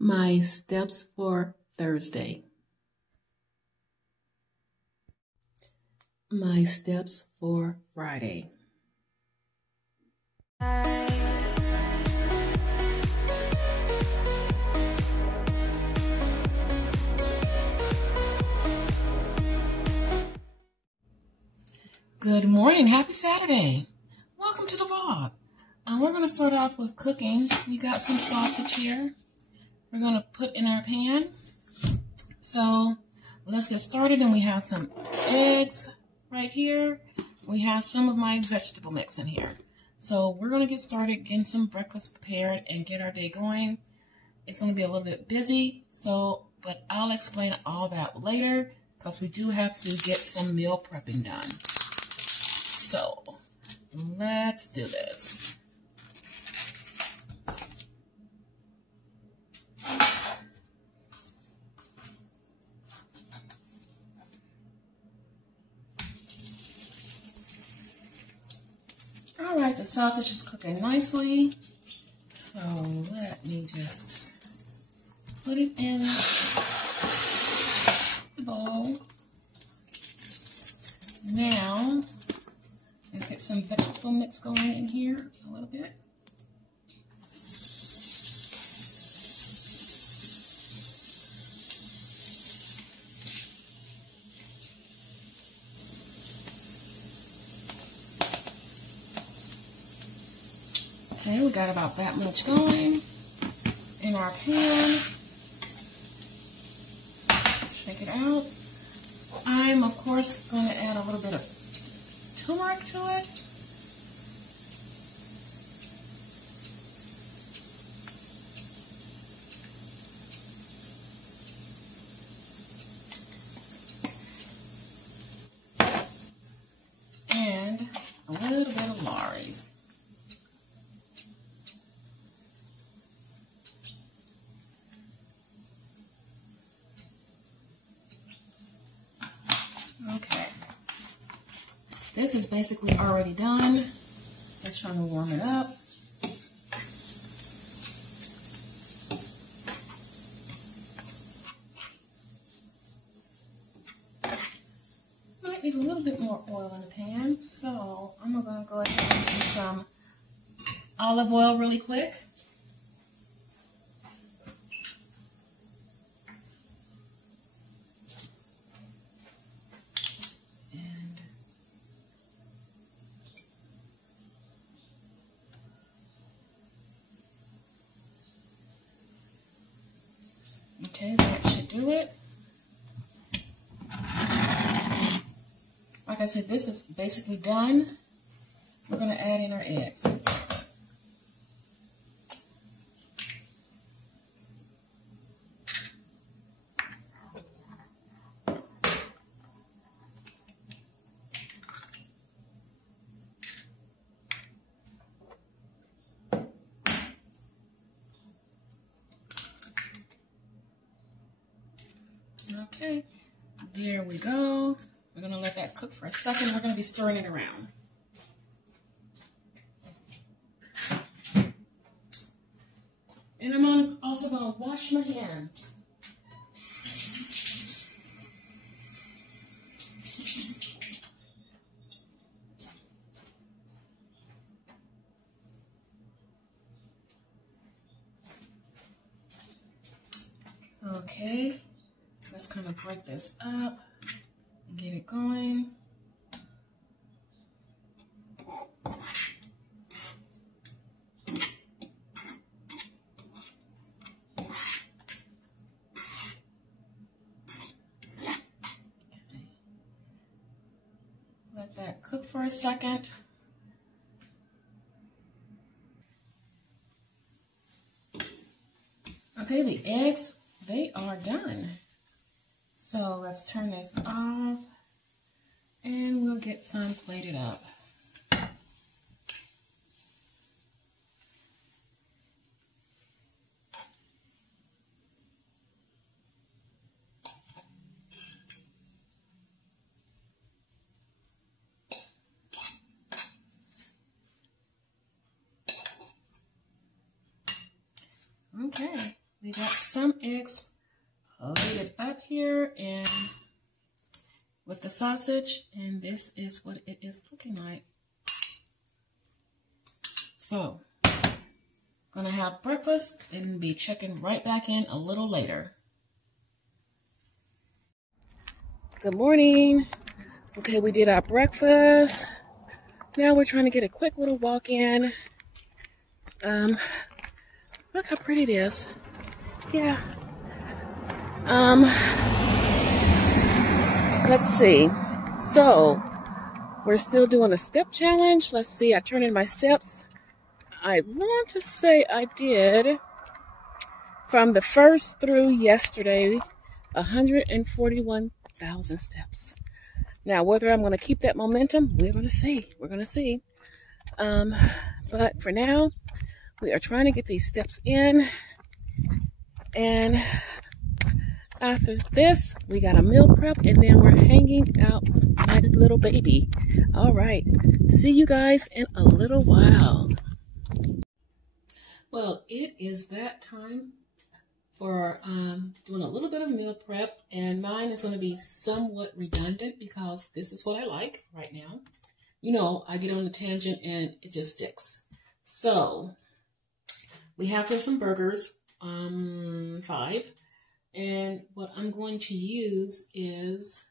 My steps for Thursday. My steps for Friday. Good morning. Happy Saturday. Welcome to the vlog. We're going to start off with cooking. We got some sausage here. We're going to put in our pan. So let's get started. And we have some eggs right here. We have some of my vegetable mix in here. So we're going to get started getting some breakfast prepared and get our day going. It's going to be a little bit busy, but I'll explain all that later because we do have to get some meal prepping done. So let's do this. All right, the sausage is cooking nicely. So let me just put it in the bowl. Now, let's get some vegetable mix going in here a little bit. Okay, we got about that much going in our pan. Shake it out. I'm, of course, going to add a little bit of turmeric to it. And a little bit of Lawry's. Okay. This is basically already done. Just trying to warm it up. Might need a little bit more oil in the pan, so I'm going to go ahead and do some olive oil really quick. Okay, that should do it. Like I said, this is basically done. We're going to add in our eggs. Okay, there we go. We're going to let that cook for a second. We're going to be stirring it around. And I'm also going to wash my hands. Okay, let's kind of break this up and get it going. Let that cook for a second. Okay, the eggs, they are done. So let's turn this off and we'll get some plated up. Okay, We got some eggs laid up here and with the sausage, and this is what it is looking like. So, gonna have breakfast and be checking right back in a little later. Good morning. Okay, we did our breakfast. Now we're trying to get a quick little walk in. Look how pretty it is. Yeah. Let's see. So, we're still doing a step challenge. Let's see, I turned in my steps. I want to say I did, from the first through yesterday, 141,000 steps. Now, whether I'm going to keep that momentum, we're going to see. We're going to see. But for now, we are trying to get these steps in. And after this, we got a meal prep, and then we're hanging out with my little baby. All right. See you guys in a little while. Well, it is that time for doing a little bit of meal prep, and mine is going to be somewhat redundant because this is what I like right now. You know, I get on a tangent and it just sticks. So, we have here some burgers, 5. And what I'm going to use is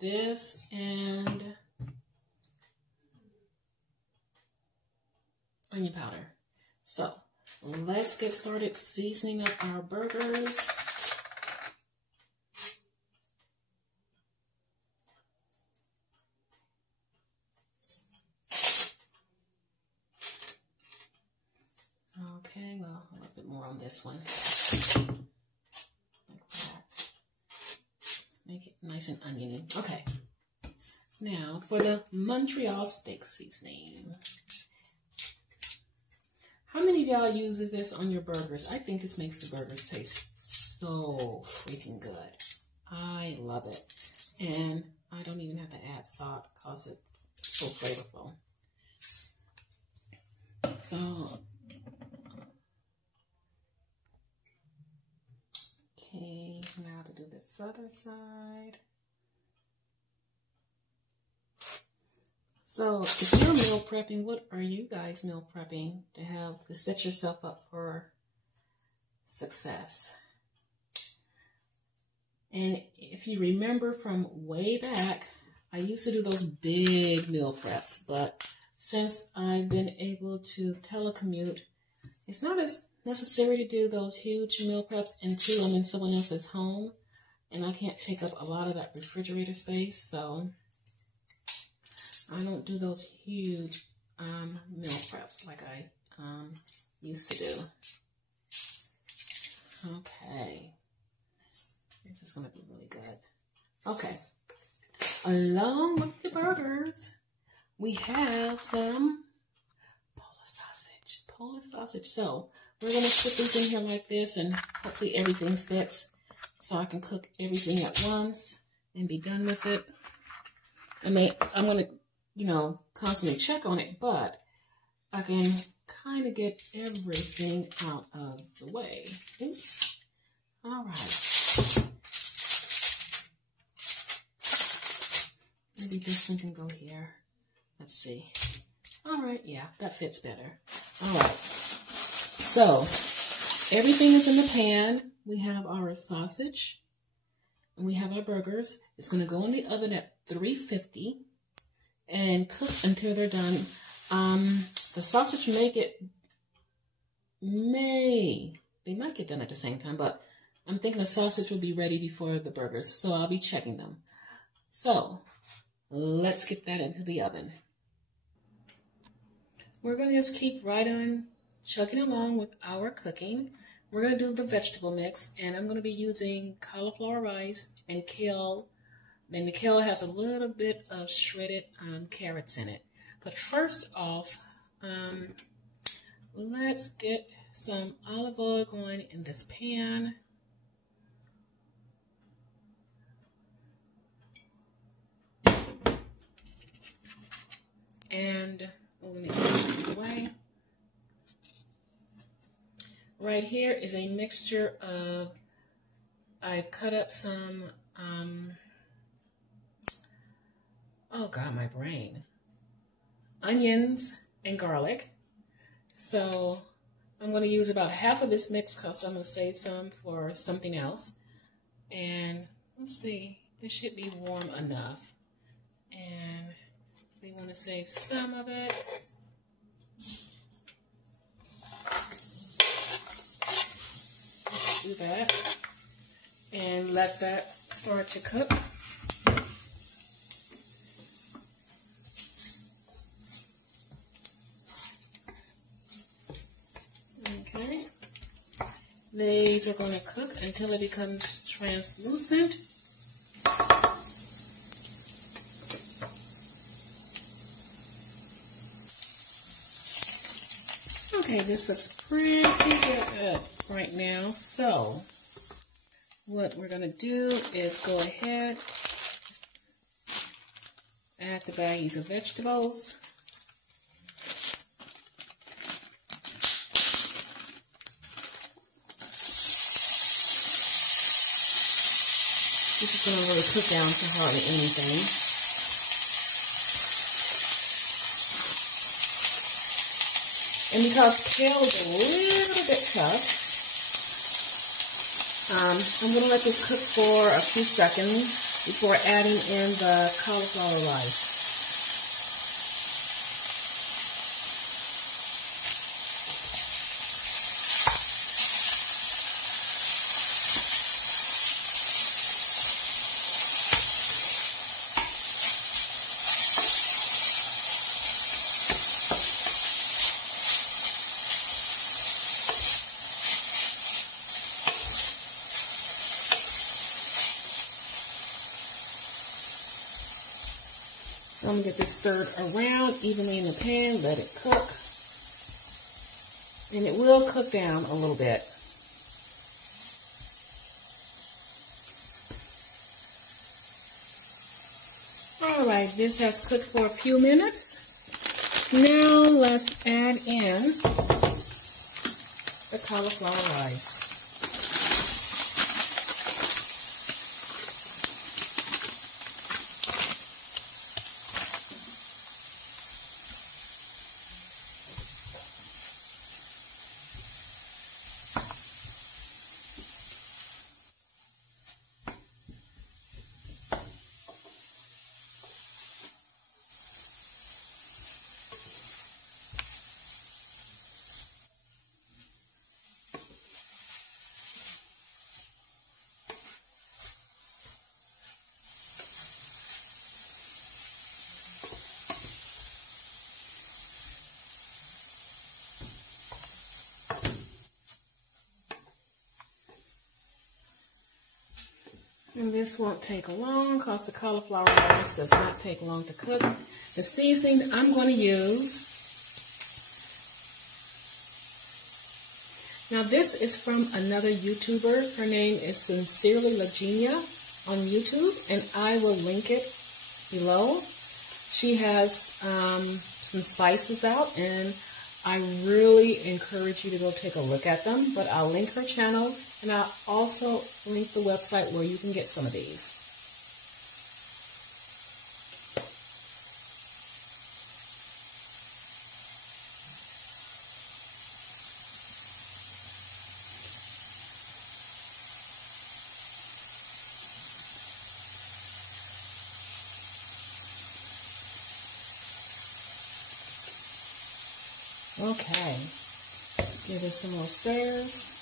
this and onion powder. So let's get started seasoning up our burgers. Okay, well, a little bit more on this one. Like that. Make it nice and oniony. Okay. Now for the Montreal steak seasoning. How many of y'all uses this on your burgers? I think this makes the burgers taste so freaking good. I love it. And I don't even have to add salt because it's so flavorful. So, okay, now to do this other side. So, if you're meal prepping, what are you guys meal prepping to set yourself up for success? And if you remember from way back, I used to do those big meal preps, but since I've been able to telecommute, it's not as necessary to do those huge meal preps until I'm in someone else's home, and I can't take up a lot of that refrigerator space, so I don't do those huge meal preps like I used to do. Okay. This is going to be really good. Okay. Along with the burgers, we have some Polish sausage. So we're going to put these in here like this, and hopefully everything fits so I can cook everything at once and be done with it. I'm going to, constantly check on it, but I can kind of get everything out of the way. Oops. All right. Maybe this one can go here. Let's see. All right. Yeah, that fits better. All right. So everything is in the pan. We have our sausage and we have our burgers. It's going to go in the oven at 350. And cook until they're done. The sausage they might get done at the same time, but I'm thinking the sausage will be ready before the burgers, so I'll be checking them. So, let's get that into the oven. We're going to just keep right on chugging along with our cooking. We're going to do the vegetable mix, and I'm going to be using cauliflower rice and kale. Then the kale has a little bit of shredded carrots in it. But first off, let's get some olive oil going in this pan. And we're going to get this out of the way. right here is a mixture of, I've cut up some, oh God, my brain, onions and garlic. So I'm going to use about half of this mix because I'm going to save some for something else. And let's see, this should be warm enough. And we want to save some of it. Let's do that. And let that start to cook. Okay. These are going to cook until it becomes translucent. Okay, this looks pretty good right now. So what we're going to do is go ahead, add the baggies of vegetables. This is going to really cook down to hardly anything. And because kale is a little bit tough, I'm going to let this cook for a few seconds before adding in the cauliflower rice. So I'm going to get this stirred around evenly in the pan, let it cook. And it will cook down a little bit. Alright, this has cooked for a few minutes. Now let's add in the cauliflower rice. And this won't take long because the cauliflower rice does not take long to cook. The seasoning I'm going to use. Now this is from another YouTuber. Her name is Sincerely Lagenia on YouTube, and I will link it below. She has some spices out, and I really encourage you to go take a look at them, but I'll link her channel, and I'll also link the website where you can get some of these. Okay, give it some more stirs.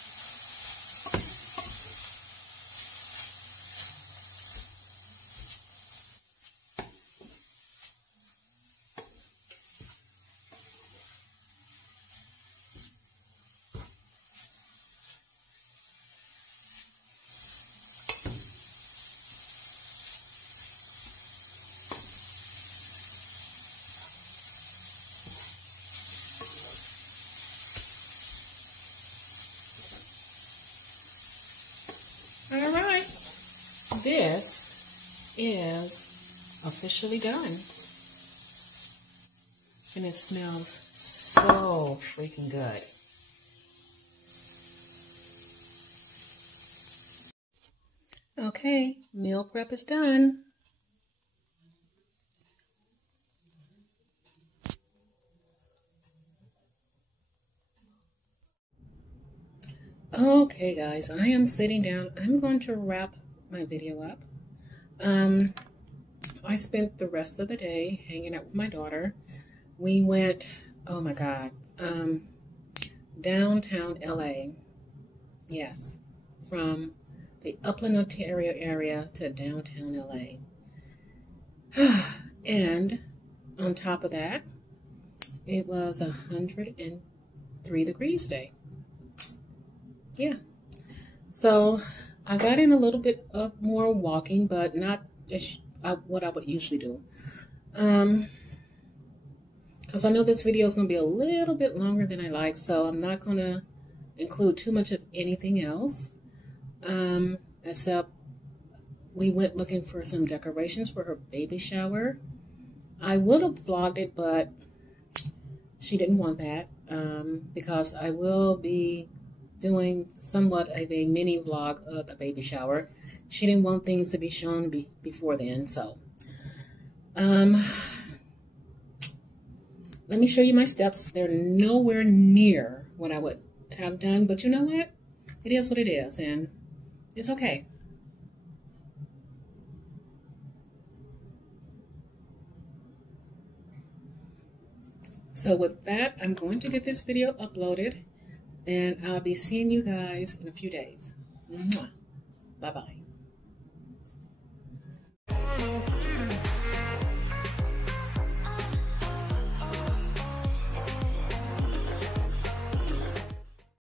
All right, this is officially done. And it smells so freaking good. Okay, meal prep is done. Okay, guys, I am sitting down. I'm going to wrap my video up. I spent the rest of the day hanging out with my daughter. We went, oh my God, downtown LA. Yes, from the Upland, Ontario area to downtown LA. And on top of that, it was 103 degrees today. Yeah. So I got in a little bit of more walking, but not what I would usually do. Because I know this video is going to be a little bit longer than I like, so I'm not going to include too much of anything else. Except we went looking for some decorations for her baby shower. I would have vlogged it, but she didn't want that because I will be doing somewhat of a mini vlog of the baby shower. She didn't want things to be shown before then, so let me show you my steps. They're nowhere near what I would have done, but you know what? It is what it is, and it's okay. So with that, I'm going to get this video uploaded, and I'll be seeing you guys in a few days. Bye-bye.